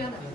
काय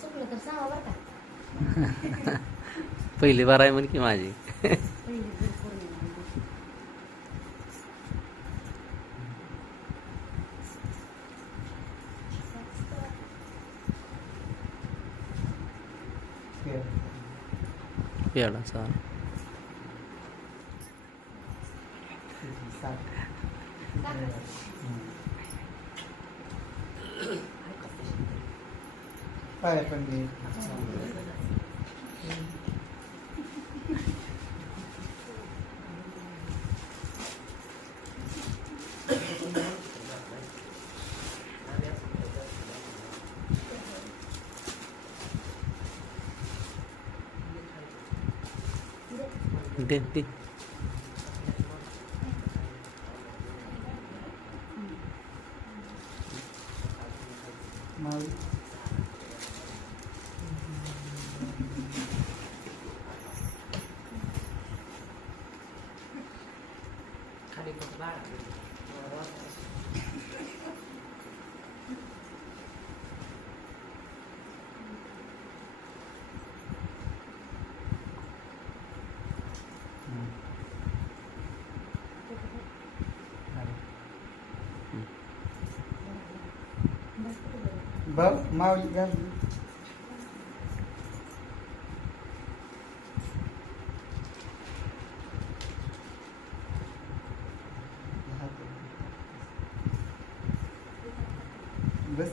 चुकलं तर सांगा बरं का. पहिली बार आहे म्हण की माझी. पहिली गुरुपौर्णिमा आहे. पेडाचा पाय पण घे. दे दे माऊली. बघ माऊली घाल बस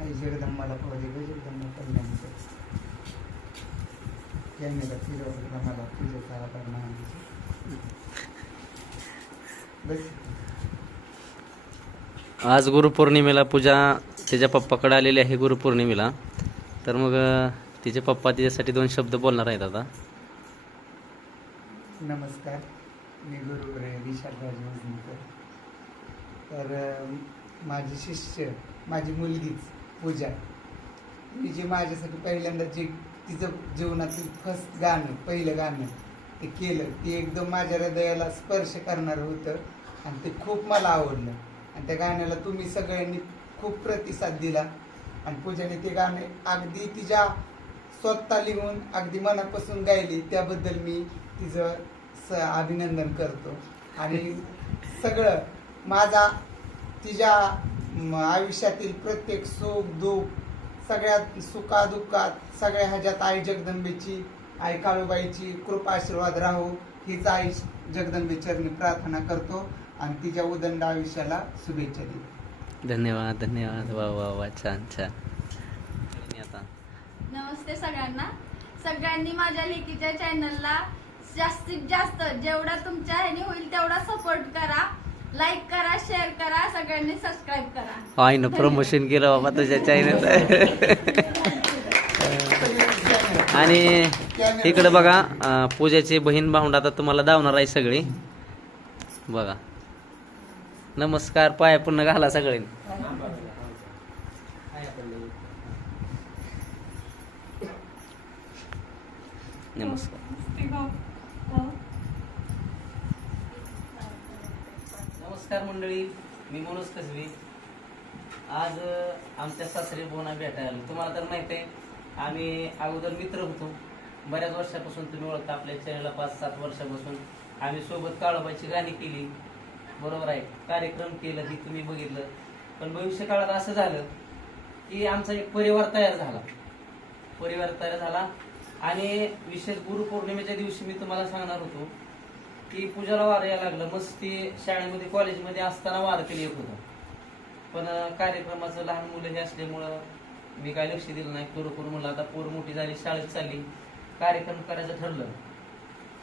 आई जगदंबाला पाहू दे ग जगदंबा कल्याणचं कॅमेरा फिरवला आज गुरुपौर्णिमेला पूजा तिच्या पप्पाकडे आलेली आहे गुरुपौर्णिमेला. तर मग तिचे पप्पा तिच्यासाठी दोन शब्द बोलणार आहेत आता. नमस्कार. मी गुरु विशाल राज तर माझी शिष्य माझी मुलगीच पूजा. मी जे माझ्यासाठी पहिल्यांदा जे तिचं जीवनातील फर्स्ट गाणं पहिलं गाणं ते केलं ते एकदम माझ्या हृदयाला स्पर्श करणारं होतं आणि ते खूप मला आवडलं. आणि त्या गाण्याला तुम्ही सगळ्यांनी खूप प्रतिसाद दिला. आणि पूजाने ते गाणे अगदी तिच्या स्वतः लिहून अगदी मनापासून गायली त्याबद्दल मी तिचं स अभिनंदन करतो. आणि सगळं माझा तिच्या आयुष्यातील प्रत्येक सुख दुःख सगळ्यात सुखादुःखात सगळ्या ह्याच्यात आई जगदंबेची आई काळूबाईची कृपा आशीर्वाद राहू हीच आई जगदंबे चरणी प्रार्थना करतो. आणि तिच्या उदंड आयुष्याला शुभेच्छा देतो धन्यवाद धन्यवाद. वा वा वा. छान छान. आता? नमस्ते सगळ्यांना. सगळ्यांनी माझ्या लेकीच्या चॅनलला जास्तीत जास्त जेवढा तुमच्या ह्याने होईल तेवढा सपोर्ट करा. लाईक करा शेअर करा. सगळ्यांनी सबस्क्राईब करा. आईनं प्रमोशन केलं बाबा तुझ्या चायनाचं आणि इकडे बघा पूजाची बहीण भाऊंड आता तुम्हाला धावणार आहे सगळी. बघा. नमस्कार पाया पुन्हा घाला सगळे नमस्कार. नमस्कार मंडळी मी मनोज कसबी. आज आमच्या सासरी बोना भेटायला आलो. तुम्हाला तर माहीत आहे आम्ही अगोदर मित्र होतो. बऱ्याच वर्षापासून तुम्ही ओळखता आपल्या चॅनलला पाच सात वर्षापासून. आम्ही सोबत काळोबाची गाणी केली. बरोबर आहे. कार्यक्रम केलं हे तुम्ही बघितलं. पण भविष्य काळात असं झालं की आमचा एक परिवार तयार झाला. परिवार तयार झाला. आणि विशेष गुरुपौर्णिमेच्या दिवशी मी तुम्हाला सांगणार होतो की पूजाला वार यायला लागलं. मस्त ती शाळेमध्ये कॉलेजमध्ये असताना वार केली एक होतं. पण कार्यक्रमाचं लहान मुलं हे असल्यामुळं मी काय लक्ष दिलं नाही. करू करू आता पोर मोठी झाली शाळेत चालली. कार्यक्रम करायचं ठरलं.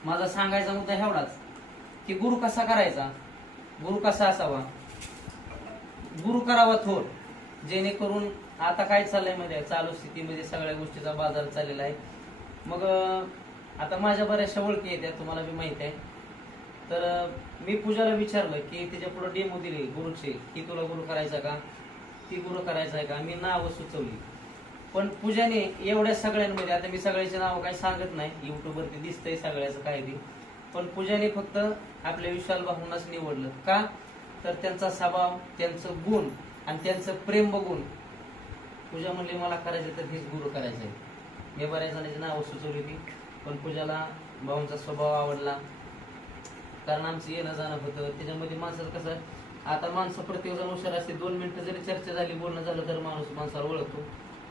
माझा सांगायचा मुद्दा एवढाच की गुरु कसा करायचा? गुरु कसा असावा? गुरु करावा थोर. जेणेकरून आता काय चाललंयमध्ये चालू स्थितीमध्ये सगळ्या गोष्टीचा बाजार चाललेला आहे. मग आता माझ्या बऱ्याचशा ओळखी येत्या तुम्हाला बी माहीत आहे. तर मी पूजाला विचारलं की तिच्या पुढे डेमो दिले गुरुचे. की तुला गुरु करायचा का? ती गुरु करायचा आहे का? मी नावं सुचवली. पण पूजाने एवढ्या सगळ्यांमध्ये आता मी सगळ्याचे नाव काही सांगत नाही. युट्यूबवरती दिसतंय सगळ्याचं काय बी पण पूजाने फक्त आपल्या विशाल भाऊंनाच निवडलं. का? तर त्यांचा स्वभाव त्यांचं गुण आणि त्यांचं प्रेम बघून पूजा म्हणली मला करायचं तर हेच गुरु करायचं आहे मी बऱ्याच जणांची नावं सुचवली होती पण पूजाला भाऊंचा स्वभाव आवडला. कारण आमचं येणं जाणं होतं. त्याच्यामध्ये माणसाचं कसं आता माणसं प्रत्येक जण हुशार असते. दोन मिनिटं जरी चर्चा झाली बोलणं झालं तर माणूस माणसाला ओळखतो.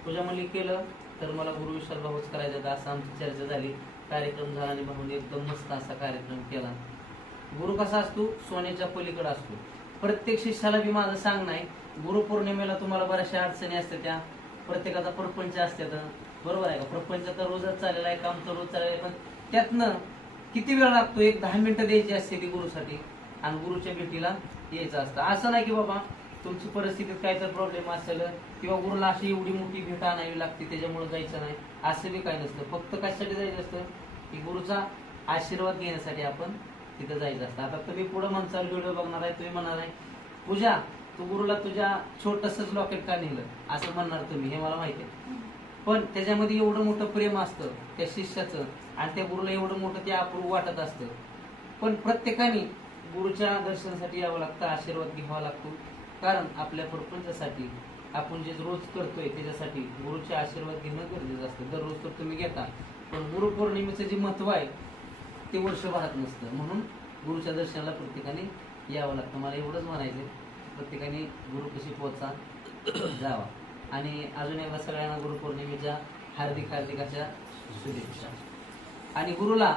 पूजा म्हणली केलं तर मला गुरु विशाल भाऊच करायचं असं आमची चर्चा झाली. कार्यक्रम झाला आणि म्हणून एकदम मस्त असा कार्यक्रम केला. गुरु कसा असतो? सोन्याच्या पलीकडे असतो. प्रत्येक शिष्याला बी माझं सांग नाही गुरुपौर्णिमेला तुम्हाला बऱ्याचशा अडचणी असतात त्या. प्रत्येकाचा प्रपंच असतात बरोबर आहे का? प्रपंच तर रोजच चाललेला आहे काम तर रोज चाललेलं आहे पण त्यातनं किती वेळ लागतो? एक दहा मिनिटं द्यायची असते ती गुरुसाठी. आणि गुरुच्या भेटीला यायचं असतं. असं नाही की बाबा तुमची परिस्थितीत काय तर प्रॉब्लेम असेल किंवा गुरुला अशी एवढी मोठी भेट आणावी लागते त्याच्यामुळे जायचं नाही. असं बी काय नसतं. फक्त कशासाठी जायचं असतं? की गुरुचा आशीर्वाद घेण्यासाठी आपण तिथं जायचं असतं. आता तुम्ही पुढे म्हणसाल व्हिडिओ बघणार आहे तुम्ही म्हणणार आहे पूजा तू गुरुला तुझ्या छोटसच लॉकेट का नेलं? असं म्हणणार तुम्ही हे मला माहिती आहे. पण त्याच्यामध्ये एवढं मोठं प्रेम असतं त्या शिष्याचं आणि त्या गुरुला एवढं मोठं ते अप्रूप वाटत असतं. पण प्रत्येकाने गुरुच्या दर्शनासाठी यावं लागतं आशीर्वाद घ्यावा लागतो. कारण आपल्या प्रपंचासाठी आपण जे रोज करतोय त्याच्यासाठी गुरुचे आशीर्वाद घेणं गरजेचं असतं. दररोज तर तुम्ही घेता. पण गुरुपौर्णिमेचं जे महत्त्व आहे ते वर्षभरात नसतं. म्हणून गुरुच्या दर्शनाला प्रत्येकाने यावं लागतं. मला एवढंच म्हणायचं प्रत्येकाने गुरु कशी पोचा जावा. आणि अजून एकदा सगळ्यांना गुरुपौर्णिमेच्या हार्दिक हार्दिक अशा शुभेच्छा. आणि गुरुला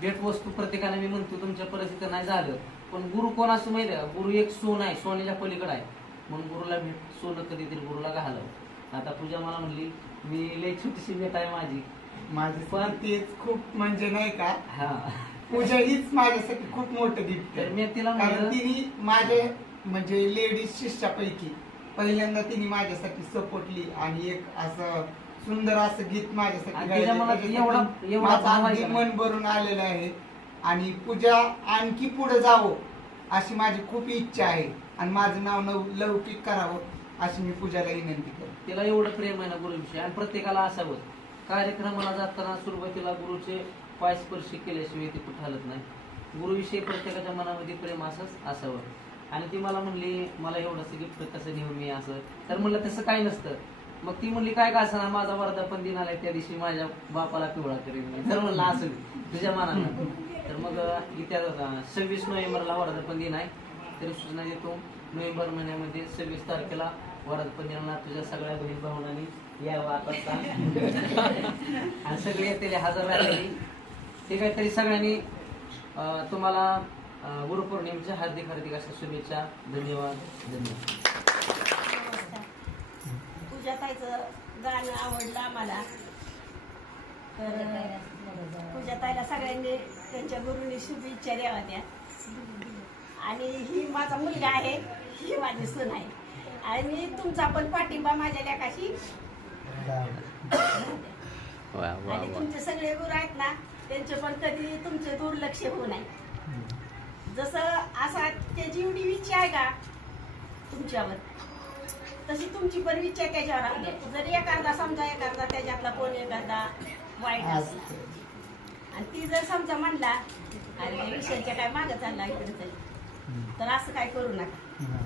भेटवस्तू प्रत्येकाने मी म्हणतो तुमच्या परिस्थितीत नाही झालं पण गुरु कोण असं माहिती आहे गुरु एक सोन आहे सोन्याच्या पलीकडे आहे. म्हणून गुरुला भेट सोनं कधीतरी गुरुला घालावं. आता पूजा मला म्हणली मी लय छोटीशी भेट आहे माझी. माझी पण- तेच खूप म्हणजे नाही का हा. पूजा हीच माझ्यासाठी खूप मोठं गिफ्ट तर मी तिला कारण म्हणलं तिने माझे म्हणजे लेडीज शिष्यापैकी पहिल्यांदा तिने माझ्यासाठी सपोर्टली आणि एक असं सुंदर असं गीत माझ्यासाठी आणि गायलं. तिच्या मनात त्याच्यासाठी एवढा- एवढा माझं भाव आहे अगदी का? मन भरून आलेलं आहे. आणि पूजा आणखी पुढे जावं अशी माझी खूप इच्छा आहे. आणि माझं नाव नव लौकिक करावं अशी मी पूजाला विनंती करते. तिला एवढं प्रेम आहे ना गुरुविषयी. आणि प्रत्येकाला असावं. कार्यक्रमाला जाताना सुरुवातीला गुरुचे पाय स्पर्श केल्याशिवाय ते कुठं हलत नाही. गुरुविषयी प्रत्येकाच्या मनामध्ये प्रेम असंच असावं. आणि ती मला म्हणली मला एवढंसं गिफ्ट कसं नेऊ मी असं. तर म्हणलं तसं काय नसतं. मग ती म्हणली काय का असं माझा वर्धापन दिन आलाय त्या दिवशी माझ्या बापाला पिवळा करेन तर म्हणलं असं तुझ्या मनानं. तर मग अं, सव्वीस नोव्हेंबरला वर्धापन दिन आहे. तरी सूचना देतो नोव्हेंबर महिन्यामध्ये सव्वीस तारखेला वर्धापन दिनाला तुझ्या सगळ्या बहीण भावनांनी यावं आता आणि सगळे येते हजर राहिलेली. ते काहीतरी सगळ्यांनी तुम्हाला गुरुपौर्णिमेच्या हार्दिक हार्दिक अशा शुभेच्छा. धन्यवाद. धन्यवाद. पूजाताईचं गाणं आवडलं आम्हाला. तर पूजाताईला सगळ्यांनी त्यांच्या गुरुनी शुभेच्छा द्यावा त्या. आणि ही माझा मुलगा आहे ही माझी सून आहे. आणि तुमचा पण पाठिंबा माझ्या लेकाशी वा वा आणि वा. तुमचे सगळे गुरु आहेत ना त्यांचे पण कधी तुमचे दुर्लक्ष होऊ नये. जसं असा त्याची एवढी इच्छा आहे का तुमच्यावर? तशी तुमची पण इच्छा त्याच्यावर आहे. जर एखादा समजा एखादा त्याच्यातला कोण एखादा वाईट असला. आणि ती जर समजा म्हणला अरे विषयाच्या काय मागं चालला इकडे तरी? तर असं काय करू नका.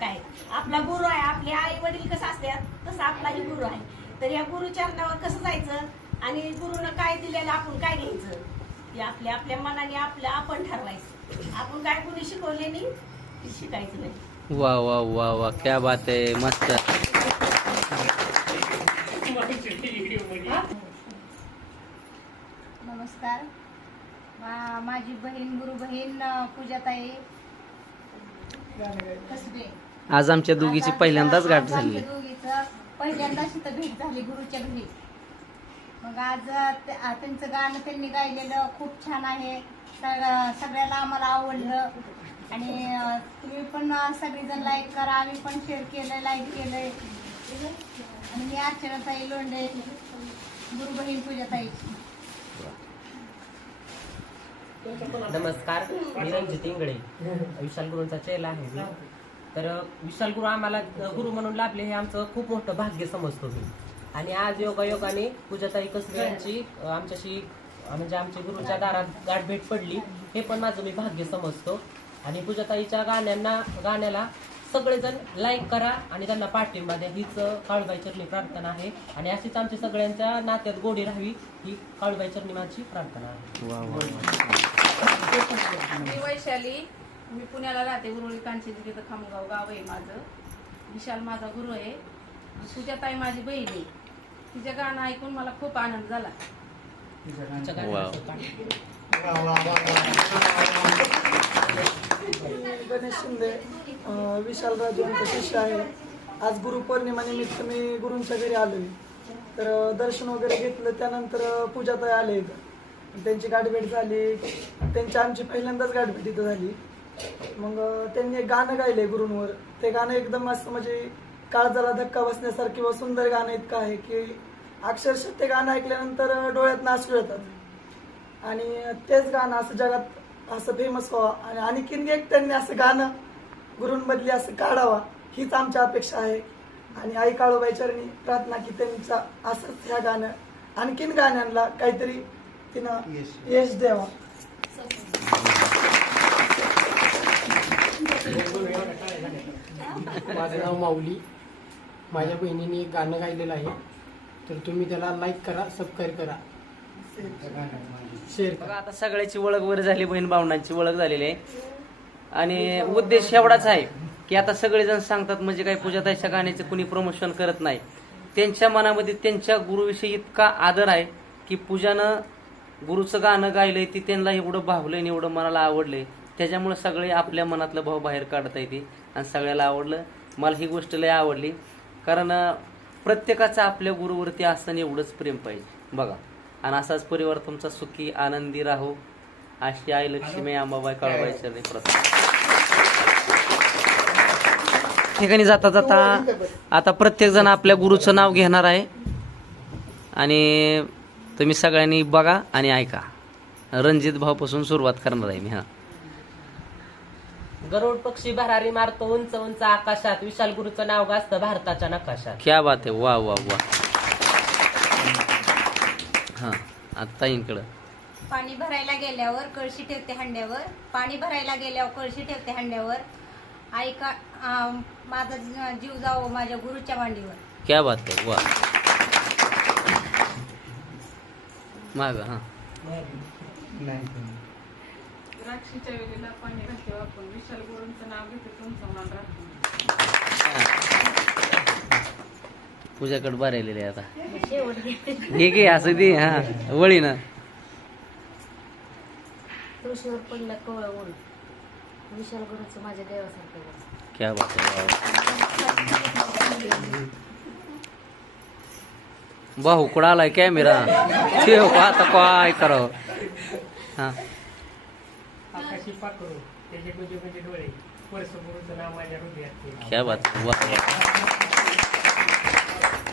काय? आपला गुरु आहे आपले आई वडील कसं असतात तसं आपलाही गुरु आहे. तर या गुरुचरणावर कसं जायचं? आणि गुरुनं काय दिलेलं आपण काय घ्यायचं? ते आपल्या आपल्या मनाने आपलं आपण ठरवायचं. आपण काय गुरु शिकवले नाही? ते शिकायचं नाही. वा वा वा वा. क्या बात आहे. मस्त. नमस्कार. मा- माझी बहीण गुरु बहीण पूजाताई. कसबे आज आमच्या दोघीची पहिल्यांदाच गाठ झाली. दोघीचं पहिल्यांदाच इथं भेट झाली गुरुच्या घरी. मग आज त्यांचं गाणं त्यांनी गायलेलं खूप छान आहे. सग- सगळ्याला आम्हाला आवडलं. आणि तुम्ही पण सगळीजण सगळेजण लाईक करा. आम्ही पण शेअर केलंय लाईक केलंय. आणि मी अर्चनाताई लोंढे गुरु बहीण पूजाताईची नमस्कार. मी रणजित इंगळे. विशाल गुरुंचा चेला आहे तर विशाल गुरु आम्हाला गुरु म्हणून लाभले हे आमचं खूप मोठं भाग्य समजतो मी. आणि आज योगायोगाने पूजाताई कसबे यांची आमच्याशी म्हणजे आमच्या गुरुच्या दारात गाठ भेट पडली हे पण माझं मी भाग्य समजतो. आणि पूजाताईच्या गाण्यांना गाण्याला सगळेजण लाईक करा आणि त्यांना पाठिंबा द्या हीच काळूबाई चरणी प्रार्थना आहे. आणि अशीच आमच्या सगळ्यांच्या नात्यात गोडी राहावी ही काळूबाई चरणी माझी प्रार्थना आहे. मी वैशाली मी पुण्याला राहते उरुळी कांची तिथं खामगाव गाव आहे माझं. विशाल माझा गुरु आहे. सुजाताई माझी बहीण आहे. तिचं गाणं ऐकून मला खूप आनंद झाला. गणेश शिंदे अं, विशाल राजू यांचा शिष्य आहे. आज गुरुपौर्णिमानिमित्त मी गुरूंच्या घरी आलोय. तर दर्शन वगैरे घेतलं त्यानंतर अं, पूजाताई आले त्यांची गाठभेट झाली. त्यांची आमची पहिल्यांदाच गाठभेट इथं झाली. मग त्यांनी एक गाणं गायलंय गुरूंवर. ते गाणं एकदम असं म्हणजे काळजाला धक्का बसण्यासारखी व सुंदर गाणं इतकं आहे की अक्षरशः ते गाणं ऐकल्यानंतर डोळ्यात नाचू येतात. आणि तेच गाणं असं जगात असं फेमस व्हावं. आणि आणखीन एक त्यांनी असं गाणं गुरूंमधली असं काढावा हीच आमची अपेक्षा आहे. आणि आई काळूबाई चरणी प्रार्थना की त्यांचा असंच ह्या गाणं आणखीन गाण्यांना काहीतरी तिनं यश. यश द्यावा. माझं नाव माऊली. माझ्या बहिणीने एक गाणं गायलेलं आहे. तर तुम्ही त्याला लाईक करा सबस्क्राईब करा. शेअर करा. आता सगळ्याची ओळख वर झाली बहीण भावनांची ओळख झालेली आहे. आणि उद्देश एवढाच आहे की आता सगळेजण सांगतात म्हणजे काही पूजाताईच्या गाण्याचं कुणी प्रमोशन करत नाही. त्यांच्या मनामध्ये त्यांच्या गुरुविषयी इतका आदर आहे की पूजानं गुरुचं गाणं गायलंय ती त्यांना एवढं भावलंय आणि एवढं मनाला आवडलंय. त्याच्यामुळे सगळे आपल्या मनातलं भाव बाहेर काढता येते आणि सगळ्याला आवडलं. मला ही गोष्ट लय आवडली. कारण प्रत्येकाचं आपल्या गुरुवरती असताना एवढंच प्रेम पाहिजे. बघा. आणि असाच परिवार तुमचा सुखी आनंदी राहो. अशी आई लक्ष्मी अंबाबाई काळबाई चरणी प्रथा. ठिकाणी जाता जाता आता प्रत्येक जण आपल्या गुरुचं नाव घेणार आहे. आणि तुम्ही सगळ्यांनी बघा आणि ऐका. रणजित भाऊपासून सुरुवात करणार आहे मी हा. गरुड पक्षी भरारी मारतो उंच उंच आकाशात. विशाल गुरुचं नाव गाजतं भारताच्या नकाशात. क्या बात आहे. वा वा वा. हा आता इकडं. पाणी भरायला गेल्यावर कळशी ठेवते हंड्यावर. पाणी भरायला गेल्यावर कळशी ठेवते हंड्यावर. ऐका माझा ज- जीव जावो माझ्या गुरुच्या मांडीवर. क्या बात आहे. वा. माग हा. नाही. द्राक्षीच्या वेळेला पाणी आपण विशाल गुरूंचं नाव घेते तुमचं मान पूजाकडे बरायलेले आता. हे घे असं दे हा वळी ना. तुळशीवर पडलं कवळं ऊन विशाल गुरुचं माझ्या देवासारखं गुण. क्या बात आहे आलाय कॅमेरा ठेव का आता काय करावं? हा. आकाशी पाकरू त्याचे गुजे गुजे डोळे वर्ष गुरुचं नाव माझ्या हृदयात क्या बात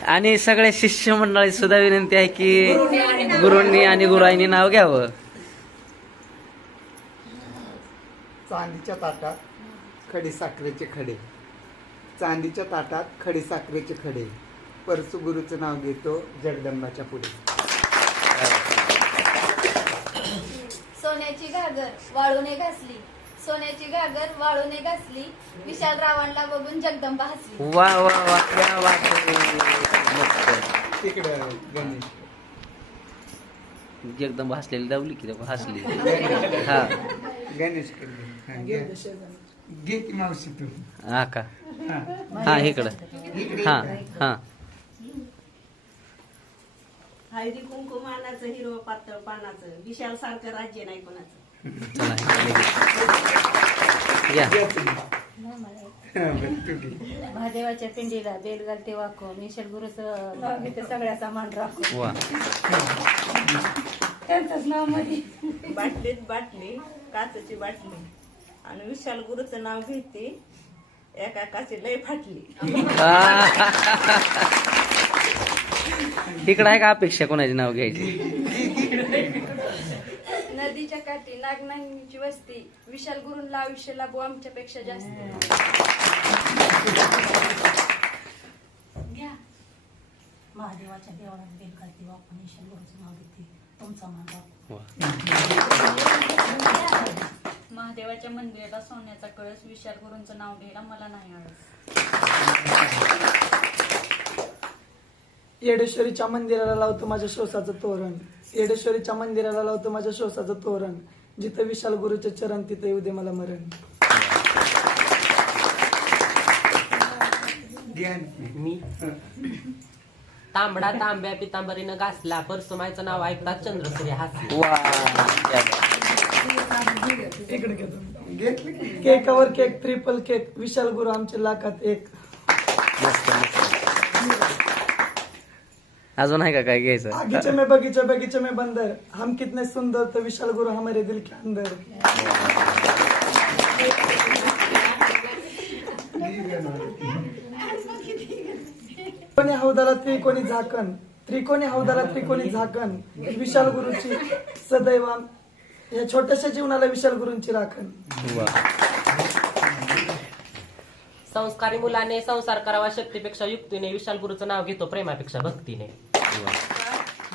आणि सगळ्या शिष्य मंडळी सुद्धा विनंती आहे की गुरूंनी आणि गुराईंनी नाव घ्यावं. चांदीच्या ताटात खडी साखरेचे खडे. चांदीच्या ताटात खडी साखरेचे खडे. परसू गुरुचं नाव घेतो जगदंबाच्या पुढे. सोन्याची घागर वाळूने घासली. सोन्याची घागर वाळूने घासली. विशाल रावणला बघून जगदंबा हसली. वा वा वा क्या बात. मस्त. तिकडं गणेश एकदम हसलेली दावली की नको हसली. हा. गणेश हा, घे. मावशी तू. हा का? हा. हा इकडं. इकडे हा हा. हळदी कुंकुमानाचं हिरवं पातळ पानाचं. विशाल सारखं राज्य नाही कोणाचं. चला इकडे. या. महादेवाच्या पिंडीला बेल घालते वाकून ईश्वर गुरुचं नाव घेते सगळ्याचा मान राखून वा. त्यांचंच नावमध्ये बाटलीत बाटली काचेची बाटली. आणि विशाल गुरुचं नाव घेते एका काची लय फाटली. इकडं आहे का अपेक्षा कोणाचे नाव घ्यायची? नदीच्या काठी नागनांगीची वस्ती विशाल गुरुंला आयुष्य लाभू आमच्यापेक्षा जास्त. महादेवाच्या देवळात बेल घालते वाकून ईश्वर गुरुचं नाव घेते तुमचा मान. महादेवाच्या मंदिराला सोन्याचा कळस विशाल गुरुंचं नाव घ्यायला मला नाही आळस येडेश्वरीच्या मंदिराला लावतो माझ्या श्वासाचं तोरण. येडेश्वरीच्या मंदिराला लावतो माझ्या श्वासाचं तोरण. जिथं विशाल गुरुचे चरण तिथे येऊ दे मला मरण. मी? तांबडा तांब्या पितांबरीनं घासला. परसुमायचं नाव ऐकतात चंद्रसूर्य की? केकावर cake triple cake Vishal Guru आमचे लाखात एक. अजून आहे का काय घ्यायचं? आगीचे में बगीचे बगीचे में बंदर हम कितने सुंदर तो विशाल गुरु हमारे दिल के अंदर. कोणी हौदाला त्रिकोणी झाकण? त्रिकोणी हौदाला त्रिकोणी झाकण. विशाल गुरुची सदैव या छोट्याशा जीवनाला विशाल गुरुंची राखण. वा. संस्कारी मुलाने संसार करावा शक्तीपेक्षा युक्तीने. विशाल गुरुचं नाव घेतो प्रेमापेक्षा भक्तीने.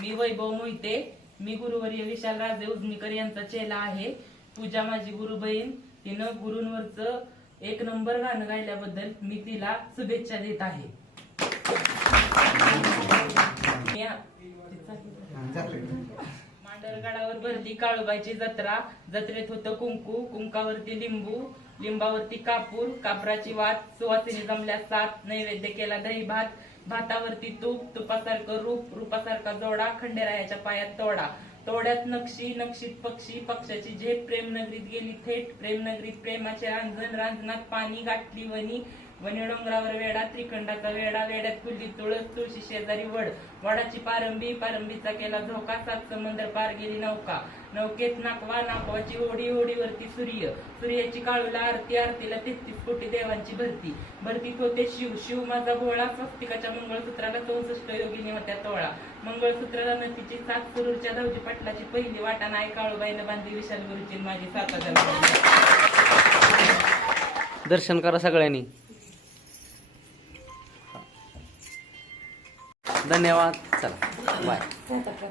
मी वैभव मोहिते. मी गुरुवर्य विशाल राजे उजनीकर यांचा चेला आहे. पूजा माझी गुरु बहीण तिनं गुरूंवरच एक नंबर गाणं गायल्याबद्दल मी तिला शुभेच्छा देत आहे. या- मांडरगडावर भरली काळूबाईची जत्रा. जत्रेत होतं कुंकू कुंकावरती लिंबू. लिंबावरती कापूर कापराची वात सुवासिनी जमल्या सात नैवेद्य केला दही भात भातावरती तूप तुपासारखं रूप रूपासारखा जोडा खंडेरायाच्या पायात तोडा. तोड्यात नक्षी नक्षीत पक्षी पक्षाची झेप प्रेम नगरीत गेली थेट प्रेम नगरीत प्रेमाचे रांजण रांजणात पाणी गाठली वनी वने डोंगरावर वेडा त्रिखंडाचा वेडा वेड्यात फुलली तुळस तुळशी शेजारी वड. वडाची पारंबी पारंबीचा केला धोका सात समंदर पार गेली नौका. नौकेत नाकवा नाकवाची होडी ओढीवरती सूर्य. सूर्याची काळूला आरती आरतीला तेहतीस कोटी देवांची भरती. भरतीत होते शिव. शिव माझा भोळा स्वस्तिकाच्या मंगळसूत्राला चौसष्ट योगिनी होत्या तोळा. मंगळसूत्राला नतीची सात सुरूरच्या धावजी पाटलाची पहिली वाटा नाही काळूबाईनं बांधली विशाल गुरुची माझी सात दर्शन करा सगळ्यांनी. धन्यवाद चला बाय